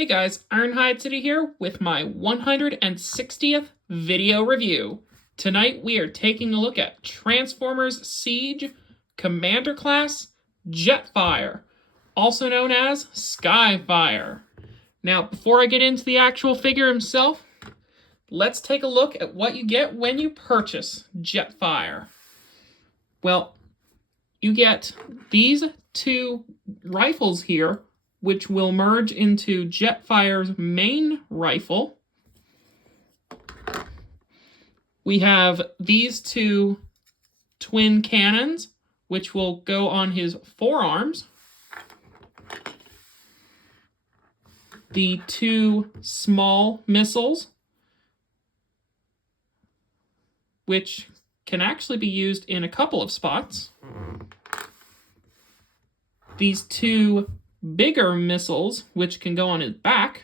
Hey guys, Ironhide City here with my 160th video review. Tonight we are taking a look at Transformers Siege Commander Class Jetfire, also known as Skyfire. Now, before I get into the actual figure himself, let's take a look at what you get when you purchase Jetfire. Well, you get these two rifles here, which will merge into Jetfire's main rifle. We have these two twin cannons, which will go on his forearms. The two small missiles, which can actually be used in a couple of spots. These two bigger missiles, which can go on his back,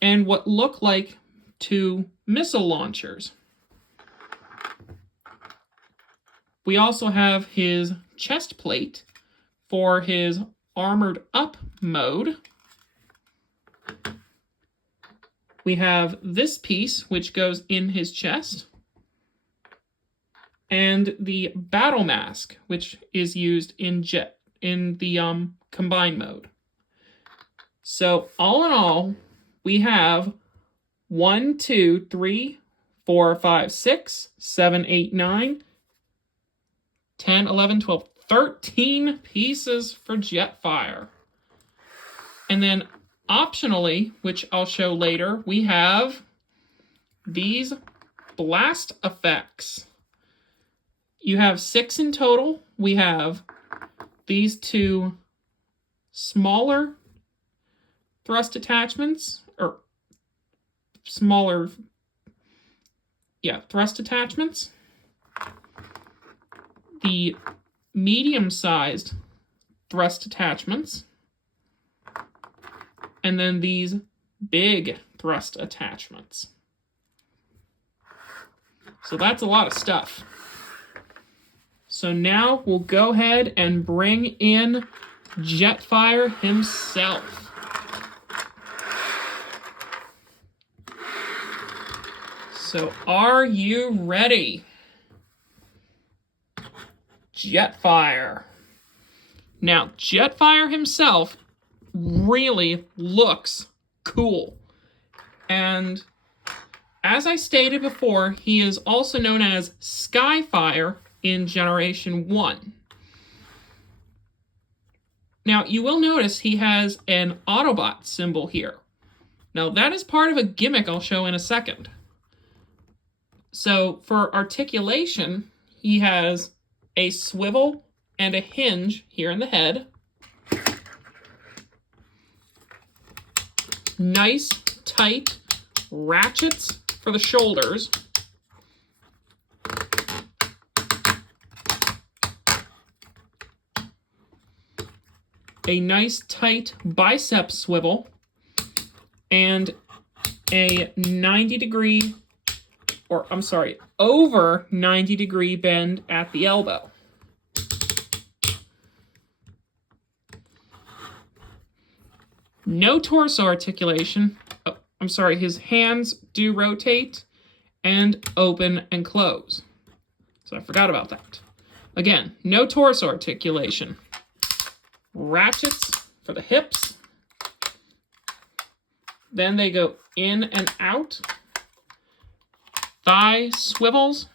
and what look like two missile launchers. We also have his chest plate for his armored up mode. We have this piece, which goes in his chest, and the battle mask, which is used in the combined mode. So all in all, we have 1, 2, 3, 4, 5, 6, 7, 8, 9, 10, 11, 12, 13 pieces for Jetfire. And then optionally, which I'll show later, we have these blast effects. You have 6 in total. We have these two smaller thrust attachments, or smaller, thrust attachments. The medium-sized thrust attachments. And then these big thrust attachments. So that's a lot of stuff. So now we'll go ahead and bring in Jetfire himself. So are you ready? Jetfire. Now, Jetfire himself really looks cool. And as I stated before, he is also known as Skyfire in Generation 1. Now, you will notice he has an Autobot symbol here. Now, that is part of a gimmick I'll show in a second. So, for articulation, he has a swivel and a hinge here in the head. Nice, tight ratchets for the shoulders. A nice tight bicep swivel, and a over 90 degree bend at the elbow. No torso articulation. His hands do rotate and open and close. So I forgot about that. Again, no torso articulation. Ratchets for the hips. Then they go in and out. Thigh swivels.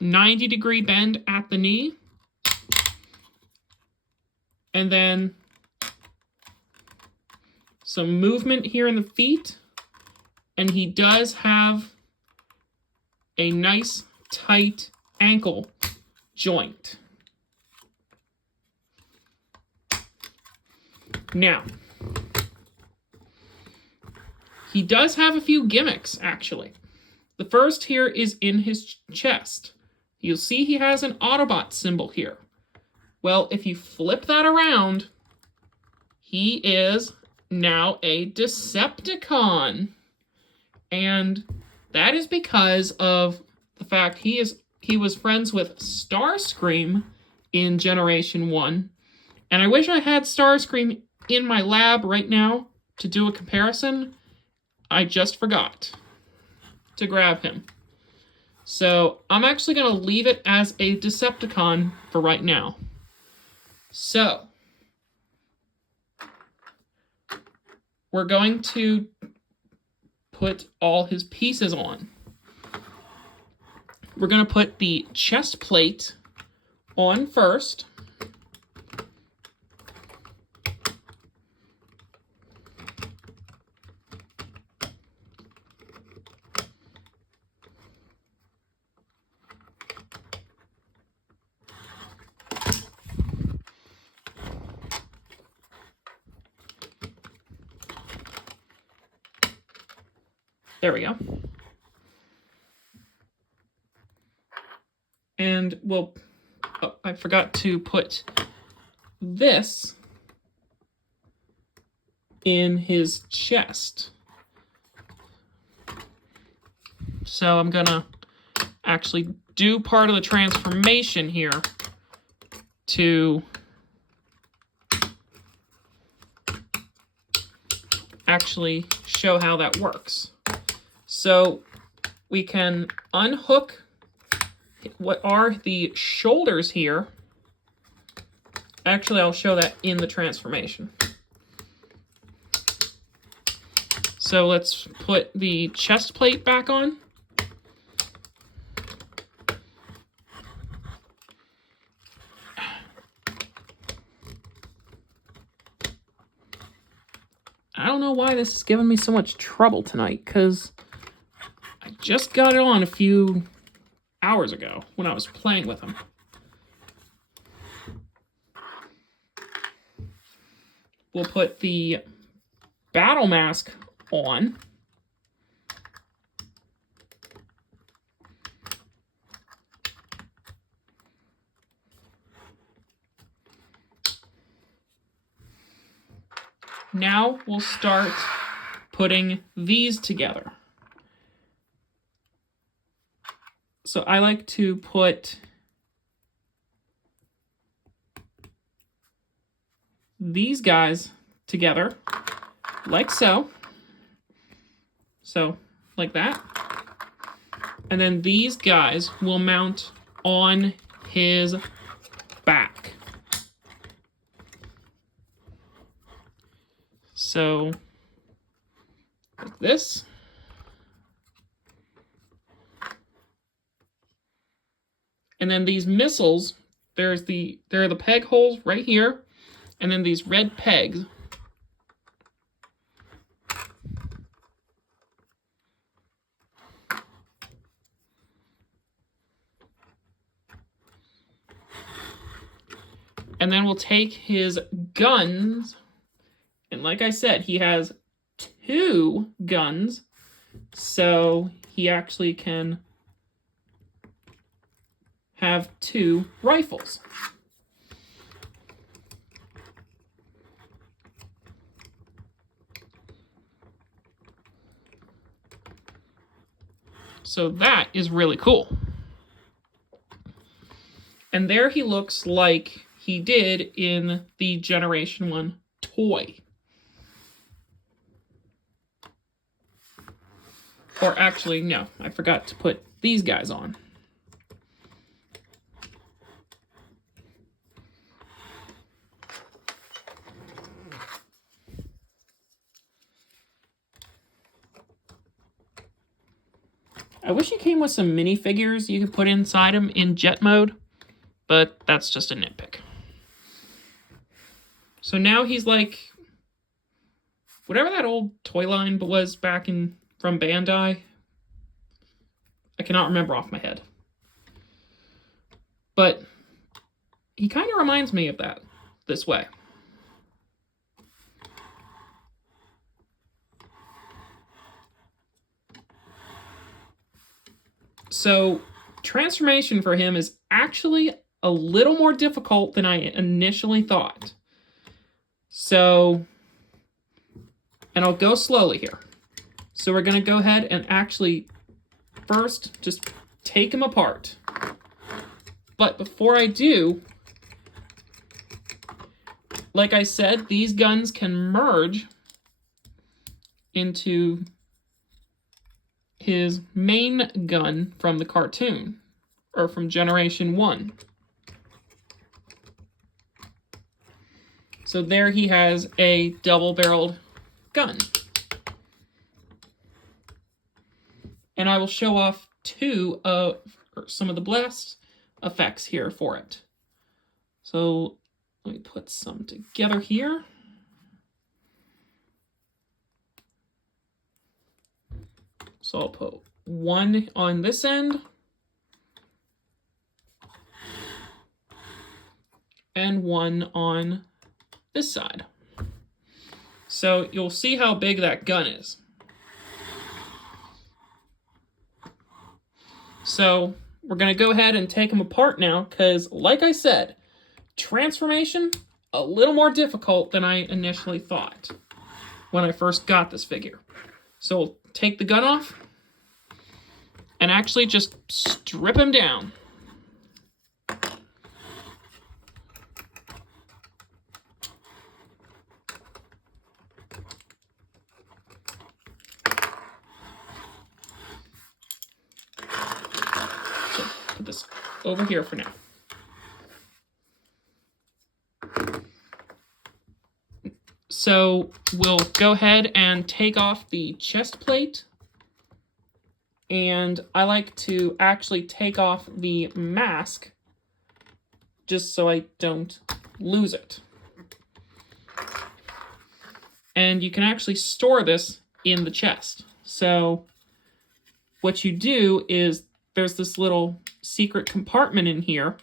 90 degree bend at the knee. And then some movement here in the feet. And he does have a nice tight ankle joint. Now, he does have a few gimmicks, actually. The first here is in his chest. You'll see he has an Autobot symbol here. Well, if you flip that around, he is now a Decepticon. And that is because of the fact he was friends with Starscream in Generation 1. And I wish I had Starscream in my lab right now to do a comparison. I just forgot to grab him. So I'm actually going to leave it as a Decepticon for right now. So we're going to put all his pieces on. We're going to put the chest plate on first. There we go. And we'll, oh, I forgot to put this in his chest. So I'm gonna actually do part of the transformation here to actually show how that works. So we can unhook what are the shoulders here. Actually, I'll show that in the transformation. So let's put the chest plate back on. I don't know why this is giving me so much trouble tonight, because I just got it on a few hours ago when I was playing with him. We'll put the battle mask on. Now we'll start putting these together. So I like to put these guys together like so. So like that. And then these guys will mount on his back. So like this. And then these missiles, there are the peg holes right here, and then these red pegs. And then we'll take his guns, and like I said, he has 2 guns, so he actually can have 2 rifles. So that is really cool. And there he looks like he did in the Generation 1 toy. Or actually, no, I forgot to put these guys on. I wish he came with some minifigures you could put inside him in jet mode, but that's just a nitpick. So now he's like whatever that old toy line was back from Bandai. I cannot remember off my head. But he kind of reminds me of that this way. So transformation for him is actually a little more difficult than I initially thought. So, and I'll go slowly here. So we're going to go ahead and actually first just take him apart. But before I do, like I said, these guns can merge into his main gun from the cartoon, or from Generation 1. So there he has a double-barreled gun. And I will show off some of the blast effects here for it. So let me put some together here. So I'll put one on this end and one on this side. So you'll see how big that gun is. So we're going to go ahead and take them apart now because, like I said, transformation, a little more difficult than I initially thought when I first got this figure. So we'll take the gun off and actually just strip him down. So put this over here for now. So we'll go ahead and take off the chest plate. And I like to actually take off the mask just so I don't lose it. And you can actually store this in the chest. So what you do is there's this little secret compartment in here,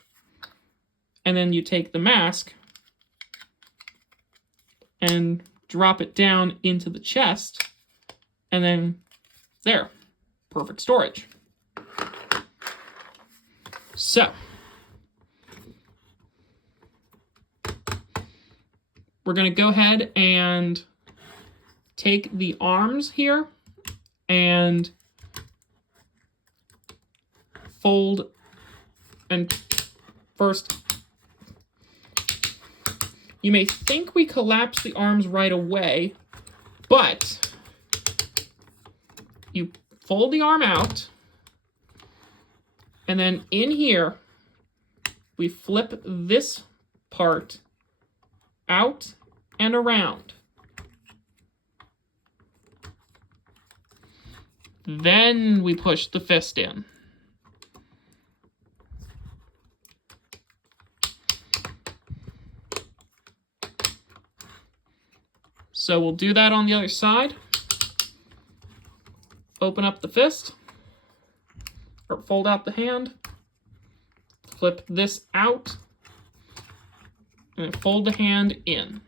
and then you take the mask and drop it down into the chest, and then there, perfect storage. So we're going to go ahead and take the arms here and fold, and first, you may think we collapse the arms right away, but you fold the arm out, and then in here, we flip this part out and around. Then we push the fist in. So we'll do that on the other side. Open up the fist, or fold out the hand, flip this out, and fold the hand in.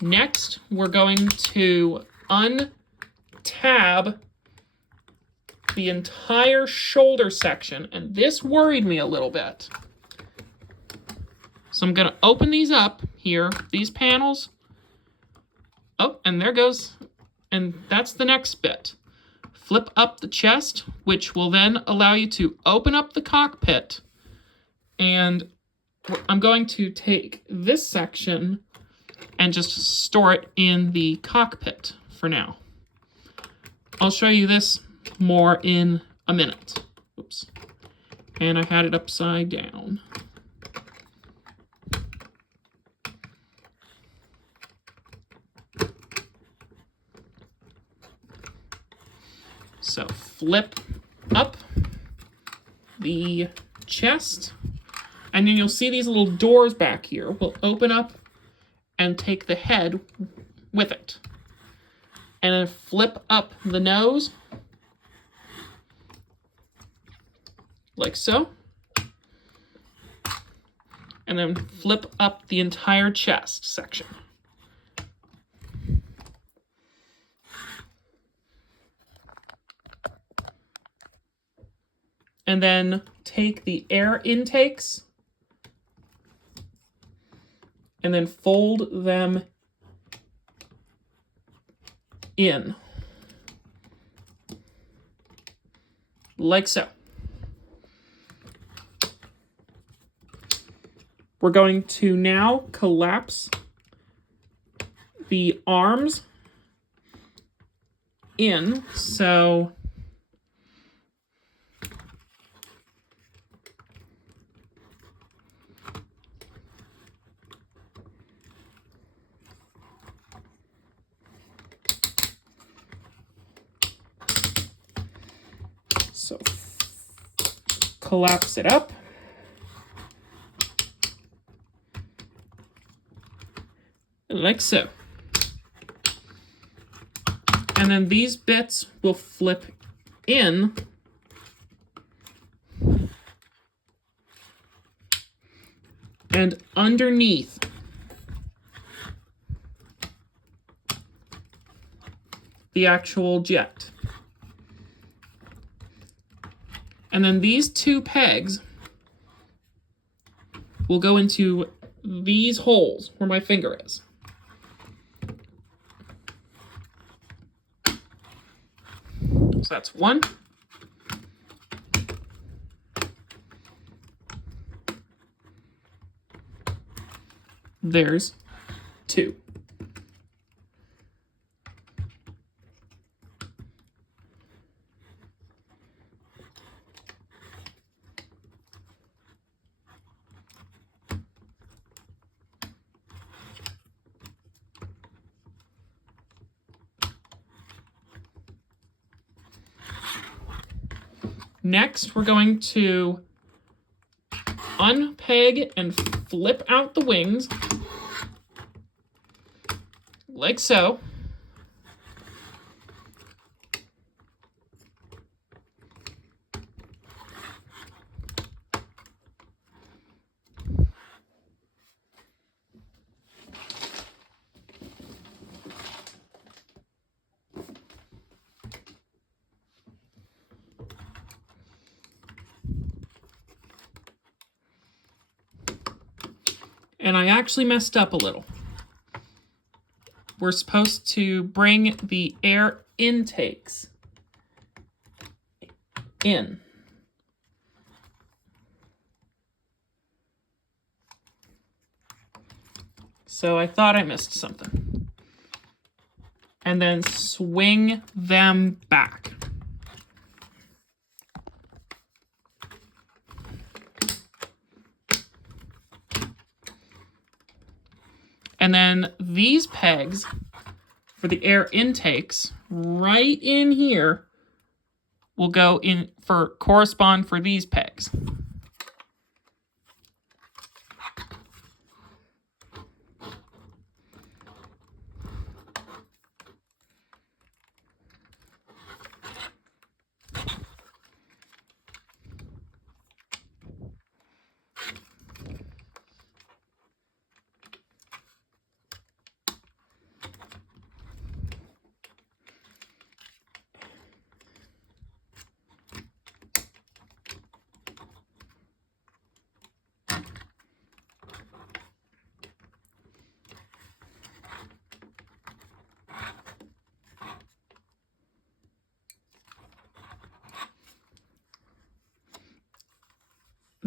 Next, we're going to untab the entire shoulder section, and this worried me a little bit. So I'm going to open these up here, these panels. Oh, and there goes, and that's the next bit. Flip up the chest, which will then allow you to open up the cockpit. And I'm going to take this section and just store it in the cockpit for now. I'll show you this more in a minute. Oops. And I had it upside down. So flip up the chest, and then you'll see these little doors back here. We'll open up and take the head with it. And then flip up the nose, like so. And then flip up the entire chest section. And then take the air intakes and then fold them in, like so. We're going to now collapse the arms in, so collapse it up. Like so. And then these bits will flip in and underneath the actual jet. And then these two pegs will go into these holes where my finger is. So that's one. There's two. Next, we're going to unpeg and flip out the wings, like so. And I actually messed up a little. We're supposed to bring the air intakes in. So I thought I missed something. And then swing them back. And then these pegs for the air intakes right in here will go in for correspond for these pegs.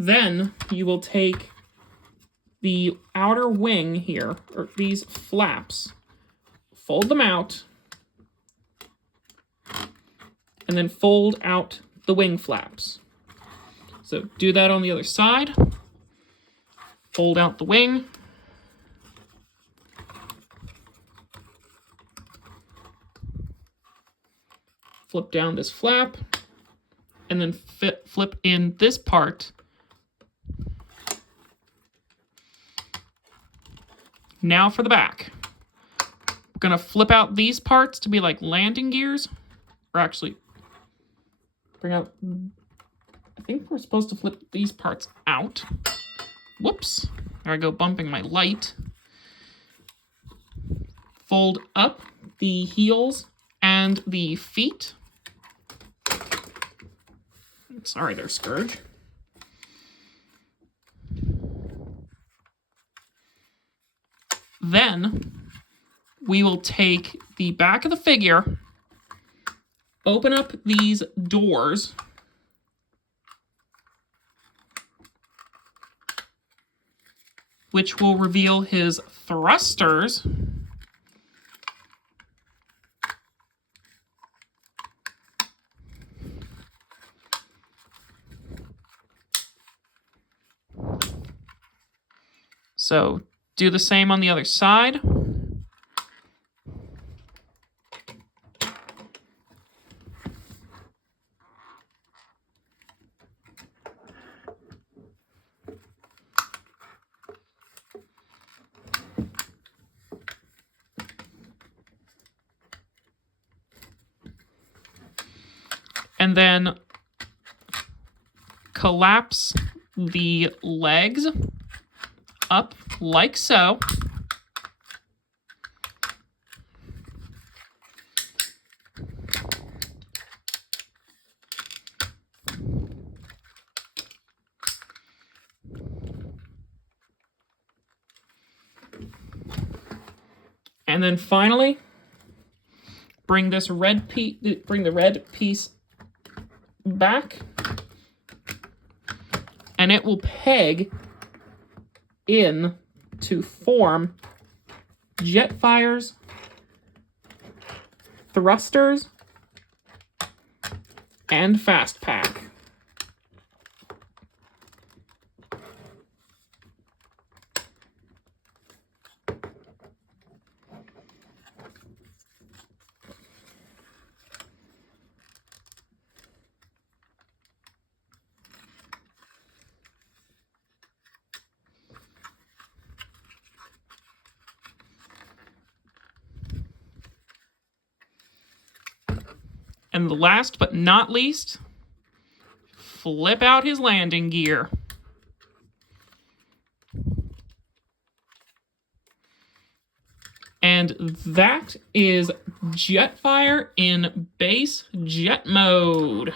Then you will take the outer wing here, or these flaps, fold them out, and then fold out the wing flaps. So do that on the other side. Fold out the wing. Flip down this flap, and then flip in this part. Now for the back. We're gonna flip out these parts to be like landing gears, or actually bring out, I think we're supposed to flip these parts out. Whoops, there I go bumping my light. Fold up the heels and the feet. Sorry there, Scourge. Then we will take the back of the figure, open up these doors, which will reveal his thrusters. So do the same on the other side. And then collapse the legs up like so. And then finally, bring the red piece back, and it will peg in to form Jetfire's thrusters and fast pack. And last but not least, flip out his landing gear. And that is Jetfire in base jet mode.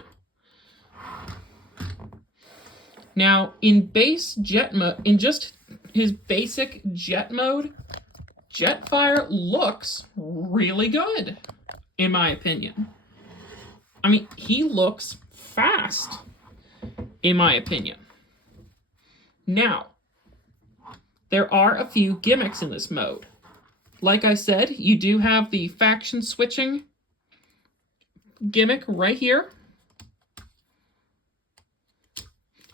Now, in base jet mode, in just his basic jet mode, Jetfire looks really good, in my opinion. I mean, he looks fast, in my opinion. Now, there are a few gimmicks in this mode. Like I said, you do have the faction switching gimmick right here.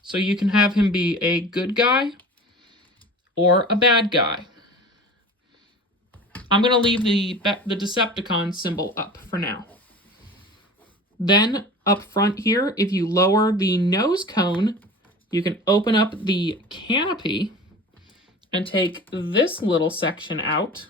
So you can have him be a good guy or a bad guy. I'm going to leave the Decepticon symbol up for now. Then, up front here, if you lower the nose cone, you can open up the canopy and take this little section out.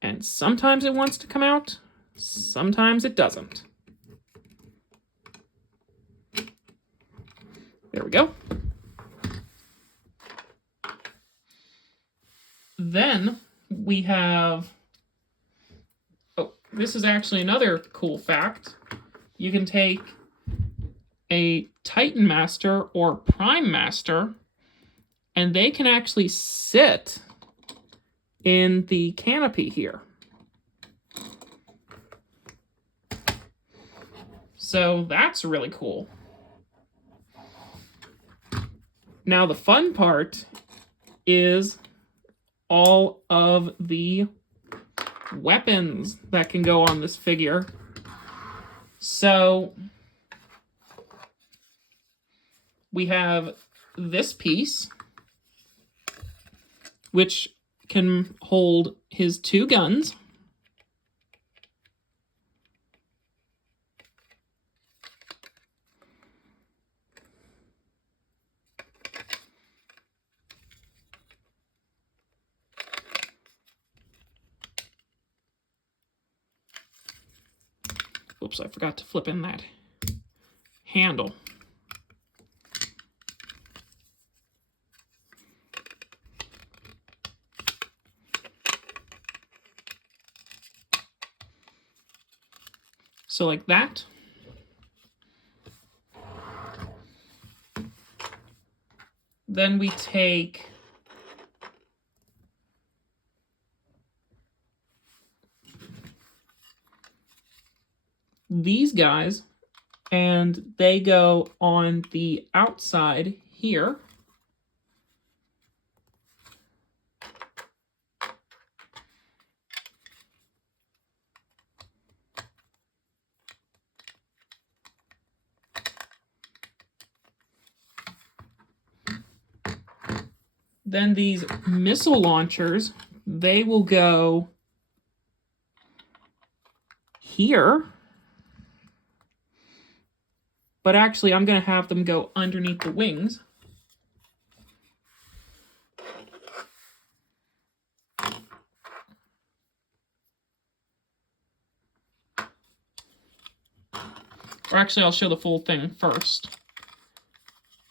And sometimes it wants to come out, sometimes it doesn't. There we go. Then we have, oh, this is actually another cool fact. You can take a Titan Master or Prime Master, and they can actually sit in the canopy here. So that's really cool. Now the fun part is all of the weapons that can go on this figure. So we have this piece, which can hold his 2 guns. Oops, I forgot to flip in that handle. So like that. Then we take these guys, and they go on the outside here. Then these missile launchers, they will go here. But actually, I'm going to have them go underneath the wings. Or actually, I'll show the full thing first.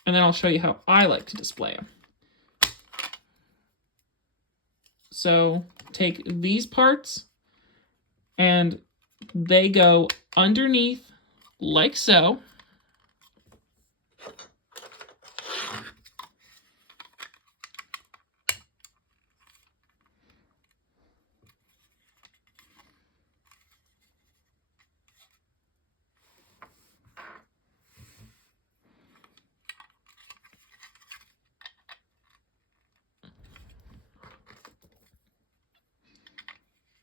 And then I'll show you how I like to display them. So take these parts, and they go underneath like so.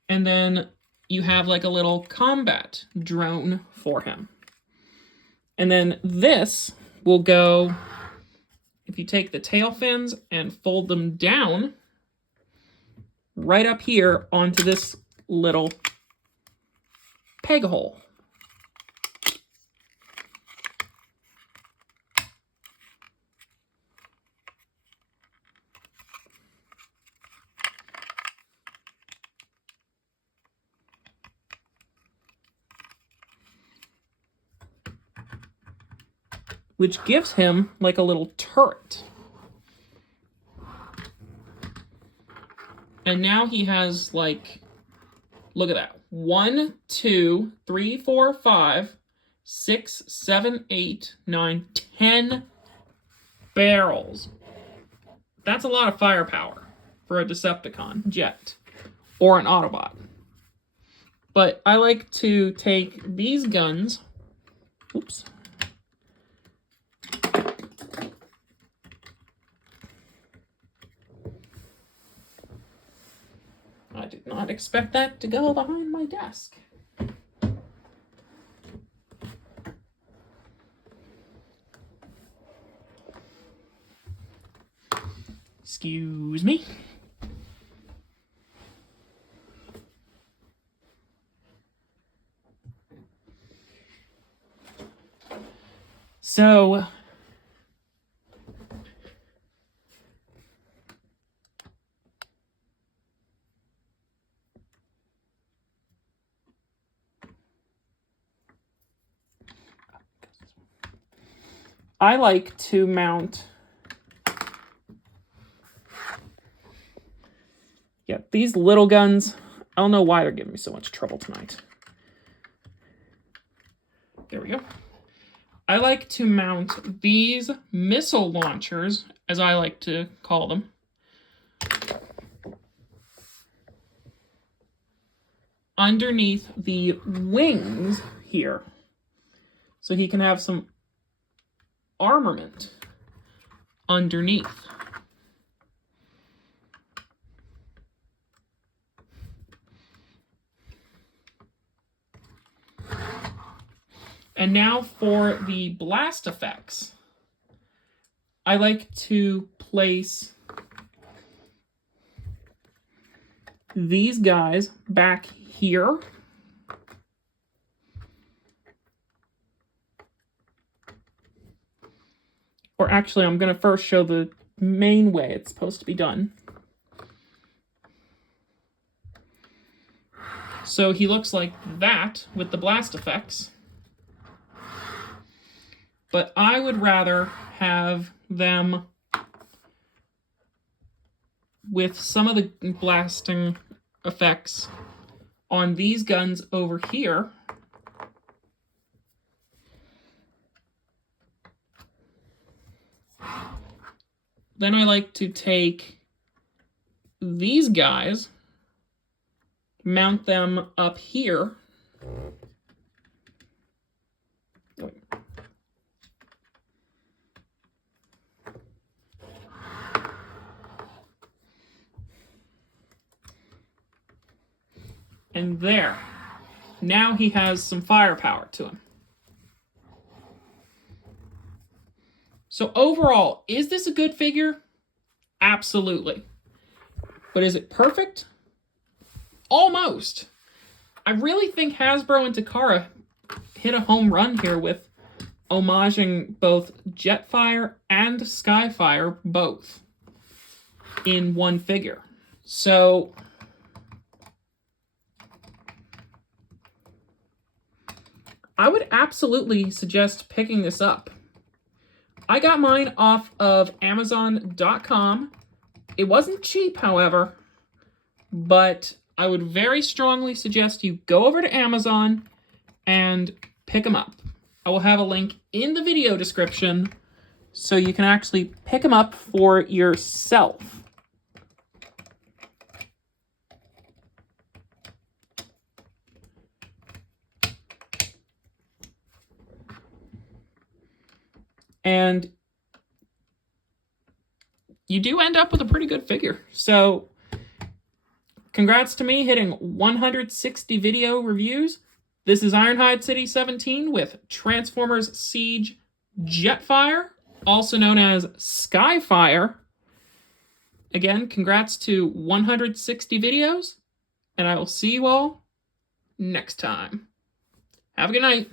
And then you have like a little combat drone for him. And then this will go, if you take the tail fins and fold them down, right up here onto this little peg hole. Which gives him like a little turret. And now he has like, look at that. 1, 2, 3, 4, 5, 6, 7, 8, 9, 10 barrels. That's a lot of firepower for a Decepticon jet or an Autobot. But I like to take these guns. Oops. I did not expect that to go behind my desk. Excuse me. So, I like to mount, these little guns. I don't know why they're giving me so much trouble tonight. There we go. I like to mount these missile launchers, as I like to call them, underneath the wings here. So he can have some armament underneath. And now for the blast effects. I like to place these guys back here. Or actually, I'm going to first show the main way it's supposed to be done. So he looks like that with the blast effects. But I would rather have them with some of the blasting effects on these guns over here. Then I like to take these guys, mount them up here, And there. Now he has some firepower to him. So overall, is this a good figure? Absolutely. But is it perfect? Almost. I really think Hasbro and Takara hit a home run here with homaging both Jetfire and Skyfire both in one figure. So I would absolutely suggest picking this up. I got mine off of Amazon.com. It wasn't cheap, however, but I would very strongly suggest you go over to Amazon and pick them up. I will have a link in the video description so you can actually pick them up for yourself. And you do end up with a pretty good figure. So congrats to me hitting 160 video reviews. This is Ironhide City 17 with Transformers Siege Jetfire, also known as Skyfire. Again, congrats to 160 videos, and I will see you all next time. Have a good night.